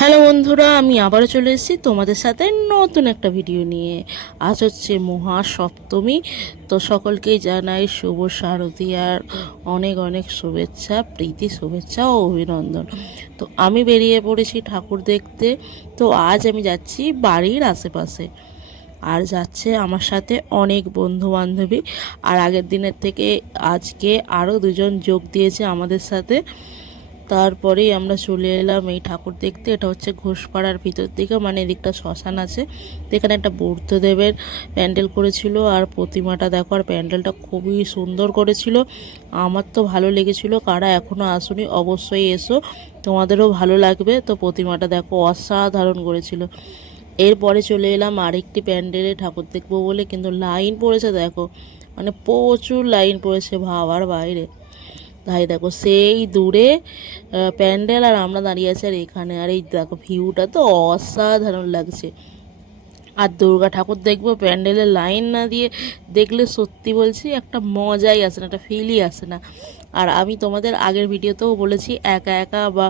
Hello বন্ধুরা, আমি আবারও চলে এসেছি তোমাদের সাথে নতুন একটা ভিডিও নিয়ে। আজ হচ্ছে মহা সপ্তমী তো সকলকেই জানাই শুভ শারদীয়ার অনেক অনেক শুভেচ্ছা, প্রীতি, শুভেচ্ছা ও অভিনন্দন। তো আমি বেরিয়ে পড়েছি ঠাকুর দেখতে, তো আজ আমি যাচ্ছি বাড়ির আশেপাশে। আর যাচ্ছে আমার সাথে অনেক বন্ধু বান্ধবী আর আগের দিনের থেকে আজকে আরও দুজন যোগ দিয়েছে আমাদের সাথে। তারপরেই আমরা চলে এলাম এই ঠাকুর দেখতে। এটা হচ্ছে ঘোষপাড়ার ভিতর দিকে মানে এদিকটা শ্মশান আছে। এখানে একটা বুদ্ধদেবের প্যান্ডেল করেছিল আর প্রতিমাটা দেখো, আর প্যান্ডেলটা খুবই সুন্দর করেছিল। আমার তো ভালো লেগেছিল, কারা এখনও আসুনি অবশ্যই এসো, তোমাদেরও ভালো লাগবে। তো প্রতিমাটা দেখো অসাধারণ করেছিল। এরপরে চলে এলাম আরেকটি প্যান্ডেলে ঠাকুর দেখব বলে, কিন্তু লাইন পড়েছে দেখো মানে প্রচুর লাইন পড়েছে ভাবার বাইরে। তাই দেখো সেই দূরে প্যান্ডেল আর আমরা দাঁড়িয়ে আছি আর এখানে। আর এই দেখো ভিউটা তো অসাধারণ লাগছে। আর দুর্গা ঠাকুর দেখব, প্যান্ডেলে লাইন না দিয়ে দেখলে সত্যি বলছি একটা মজাই আসে না, একটা ফিলই আসে না। আর আমি তোমাদের আগের ভিডিওতেও বলেছি, একা একা বা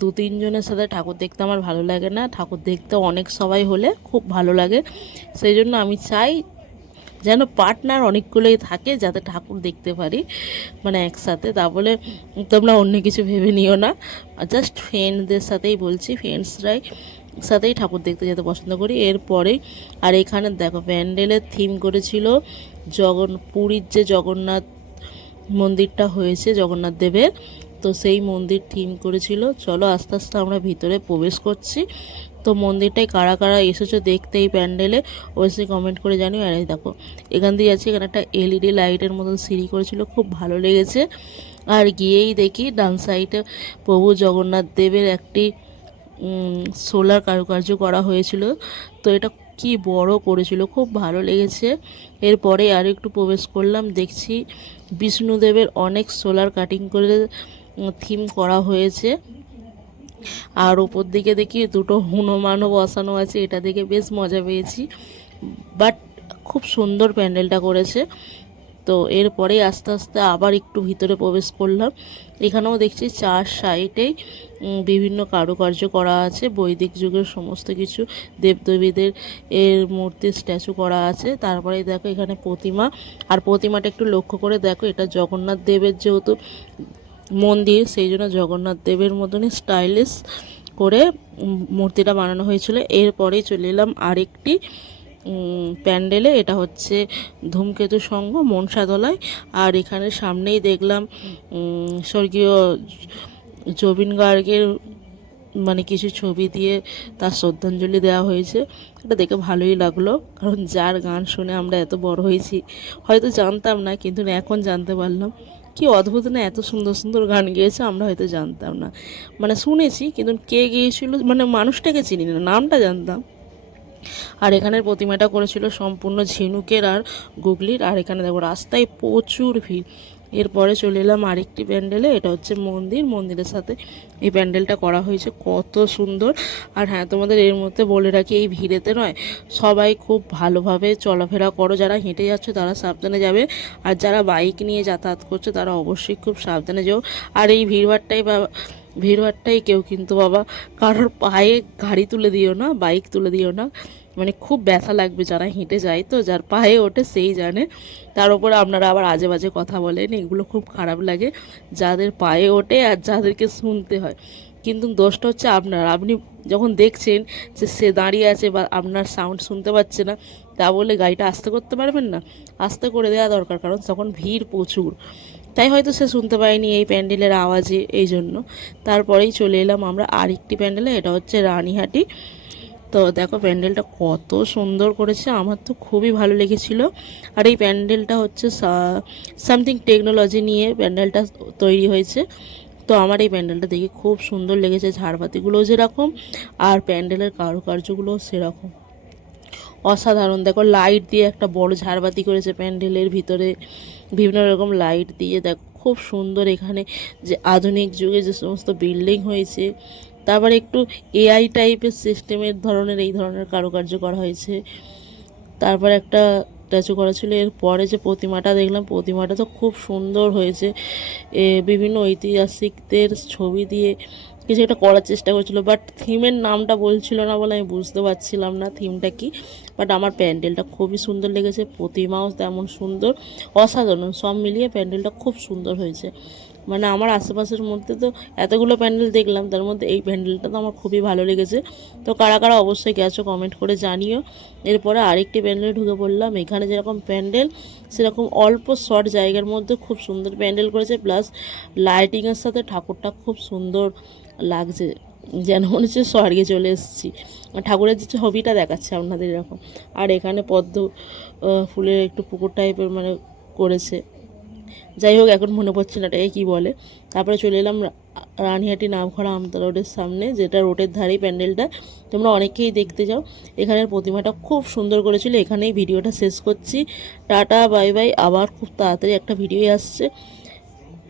দু তিনজনের সাথে ঠাকুর দেখতে আমার ভালো লাগে না। ঠাকুর দেখতে অনেক সবাই হলে খুব ভালো লাগে। সেই জন্য আমি চাই যেন পার্টনার অনেকগুলোই থাকে যাতে ঠাকুর দেখতে পারি মানে একসাথে। তা বলে তোমরা অন্য কিছু ভেবে নিও না। জাস্ট ফ্রেন্ডদের সাথেই বলছি ফ্রেন্ডসরাই সাথেই ঠাকুর দেখতে যেতে পছন্দ করি। এরপরে, আর এখানে দেখো প্যান্ডেলের থিম করেছিল জগন, পুরীর যে জগন্নাথ মন্দিরটা হয়েছে, জগন্নাথ দেবের তো সেই মন্দির থিম করেছিল। চলো আস্তে আস্তে আমরা ভিতরে প্রবেশ করছি। তো মন্দিরটায় কারা কারা এসেছ দেখতে এই প্যান্ডেলে অবশ্যই কমেন্ট করে জানিও। আর দেখো, এখান দিয়ে আছে এখানে একটা এলইডি লাইটের মতন সিঁড়ি করেছিল, খুব ভালো লেগেছে। আর গিয়েই দেখি ডান সাইডে প্রভু জগন্নাথ দেবের একটি সোলার কারুকার্য করা হয়েছিল। তো এটা কি বড় করেছিল, খুব ভালো লেগেছে। এরপরে আর একটু প্রবেশ করলাম, দেখছি বিষ্ণুদেবের অনেক সোলার কাটিং করে থিম করা হয়েছে। আর ওপর দিকে দেখি দুটো হনুমানও বসানো আছে, এটা দেখে বেশ মজা পেয়েছি। বাট খুব সুন্দর প্যান্ডেলটা করেছে। তো এরপরে আস্তে আস্তে আবার একটু ভিতরে প্রবেশ করলাম। এখানেও দেখছি চার সাইডেই বিভিন্ন কারুকার্য করা আছে, বৈদিক যুগের সমস্ত কিছু, দেবদেবীদের এর মূর্তির স্ট্যাচু করা আছে। তারপরে দেখো এখানে প্রতিমা, আর প্রতিমাটা একটু লক্ষ্য করে দেখো, এটা জগন্নাথ দেবের যেহেতু মন্দির, সেই জন্য জগন্নাথ দেবের মতনই স্টাইলিশ করে মূর্তিটা বানানো হয়েছিল। এরপরেই চলে এলাম আরেকটি প্যান্ডেলে, এটা হচ্ছে ধূমকেতু সংঘ মনসাদলায় আর এখানে সামনেই দেখলাম স্বর্গীয় জবিন গার্গের মানে কিছু ছবি দিয়ে তার শ্রদ্ধাঞ্জলি দেওয়া হয়েছে। এটা দেখে ভালোই লাগল, কারণ যার গান শুনে আমরা এত বড় হয়েছি। হয়তো জানতাম না, কিন্তু এখন জানতে পারলাম। কি অদ্ভুত না, এত সুন্দর সুন্দর গান গেয়েছে, আমরা হয়তো জানতাম না। মানে শুনেছি, কিন্তু কে গিয়েছিল মানে মানুষটাকে চিনি না, নামটা জানতাম। আর এখানের প্রতিমাটা করেছিল সম্পূর্ণ ঝিনুকের আর গুগলির, আর এখানে দেখো রাস্তায় প্রচুর ভিড়। এরপরে চলে এলাম আরেকটি প্যান্ডেলে, এটা হচ্ছে মন্দির। মন্দিরের সাথে এই প্যান্ডেলটা করা হয়েছে, কত সুন্দর। আর হ্যাঁ তোমাদের এর মধ্যে বলে রাখি, এই ভিড়েতে নয়, সবাই খুব ভালোভাবে চলাফেরা করো। যারা হেঁটে যাচ্ছে, তারা সাবধানে যাবে। আর যারা বাইক নিয়ে যাতায়াত করছে, তারা অবশ্যই খুব সাবধানে যাও। আর এই ভিড়ভাড়টাই বা, ভিড়ভাড়টাই কেউ কিন্তু বাবা কারোর পায়ে গাড়ি তুলে দিও না, বাইক তুলে দিও না। মানে খুব ব্যথা লাগবে যারা হেঁটে যায় তো, যার পায়ে ওঠে সেই জানে। তার উপরে আপনারা আবার আজে বাজে কথা বলেন, এগুলো খুব খারাপ লাগে যাদের পায়ে ওঠে আর যাদেরকে শুনতে হয়। কিন্তু দোষটা হচ্ছে আপনার, আপনি যখন দেখছেন যে সে দাঁড়িয়ে আছে বা আপনার সাউন্ড শুনতে পাচ্ছে না, তা বলে গাড়িটা আস্তে করতে পারবেন না? আস্তে করে দেওয়া দরকার, কারণ তখন ভিড় প্রচুর। তাই হয়তো সে শুনতে পায়নি এই প্যান্ডেলের আওয়াজে এই জন্য। তারপরেই চলে এলাম আমরা আরেকটি প্যান্ডেলে, এটা হচ্ছে রানীহাটি। তো দেখো প্যান্ডেলটা কত সুন্দর করেছে, আমার তো খুবই ভালো লেগেছিল। আর এই প্যান্ডেলটা হচ্ছে সামথিং টেকনোলজি নিয়ে প্যান্ডেলটা তৈরি হয়েছে। তো আমার এই প্যান্ডেলটা দেখে খুব সুন্দর লেগেছে, ঝাড়বাতিগুলোও যেরকম আর প্যান্ডেলের কারুকার্যগুলোও সেরকম। অসাধারণ, দেখো লাইট দিয়ে একটা বড় ঝাড়বাতি করেছে প্যান্ডেলের ভিতরে, বিভিন্ন রকম লাইট দিয়ে। দেখো, খুব সুন্দর এখানে যে আধুনিক যুগে যে সমস্ত বিল্ডিং হয়েছে তারপরে একটু এআই টাইপের সিস্টেমের ধরনের, এই ধরনের কারুকার্য করা হয়েছে। তারপর একটা স্ট্যাচু করা ছিল। এর পরে যে প্রতিমাটা দেখলাম, প্রতিমাটা তো খুব সুন্দর হয়েছে। বিভিন্ন ঐতিহাসিকদের ছবি দিয়ে কিছু একটা করার চেষ্টা করছিল বাট থিমের নামটা বলছিল না বলে আমি বুঝতে পারছিলাম না থিমটা কি। বাট আমার প্যান্ডেলটা খুবই সুন্দর লেগেছে, প্রতিমাও তেমন সুন্দর, অসাধারণ, সব মিলিয়ে প্যান্ডেলটা খুব সুন্দর হয়েছে। মানে আমার আশেপাশের মধ্যে তো এতগুলো প্যান্ডেল দেখলাম, তার মধ্যে এই প্যান্ডেলটা তো আমার খুবই ভালো লেগেছে। তো কারা কারা অবশ্যই গেছো কমেন্ট করে জানিও। এরপরে আরেকটি প্যান্ডেলে ঢুকে পড়লাম, এখানে যেরকম প্যান্ডেল, সেরকম অল্প শর্ট জায়গার মধ্যে খুব সুন্দর প্যান্ডেল করেছে প্লাস লাইটিংয়ের সাথে ঠাকুরটা খুব সুন্দর লাগছে, যেন মনে হচ্ছে স্বর্গে চলে এসেছি। ঠাকুরের যে ছবিটা দেখাচ্ছে আপনাদের এরকম। আর এখানে পদ্ম ফুলের একটু পুকুর টাইপের মানে করেছে। যাই হোক, এখন মনে পড়ছে না এটাকে কী বলে। তারপরে চলে এলাম রানহাটি নামখরা আমতলা রোডের সামনে, যেটা রোডের ধারেই প্যান্ডেলটা। তোমরা অনেকেই দেখতে যাও এখানের প্রতিমাটা খুব সুন্দর করেছিল। এখানেই ভিডিওটা শেষ করছি। Tata, bye bye. আবার খুব তাড়াতাড়ি একটা ভিডিও আসছে।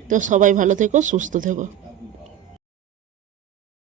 তো সবাই ভালো থেকো, সুস্থ থেকো।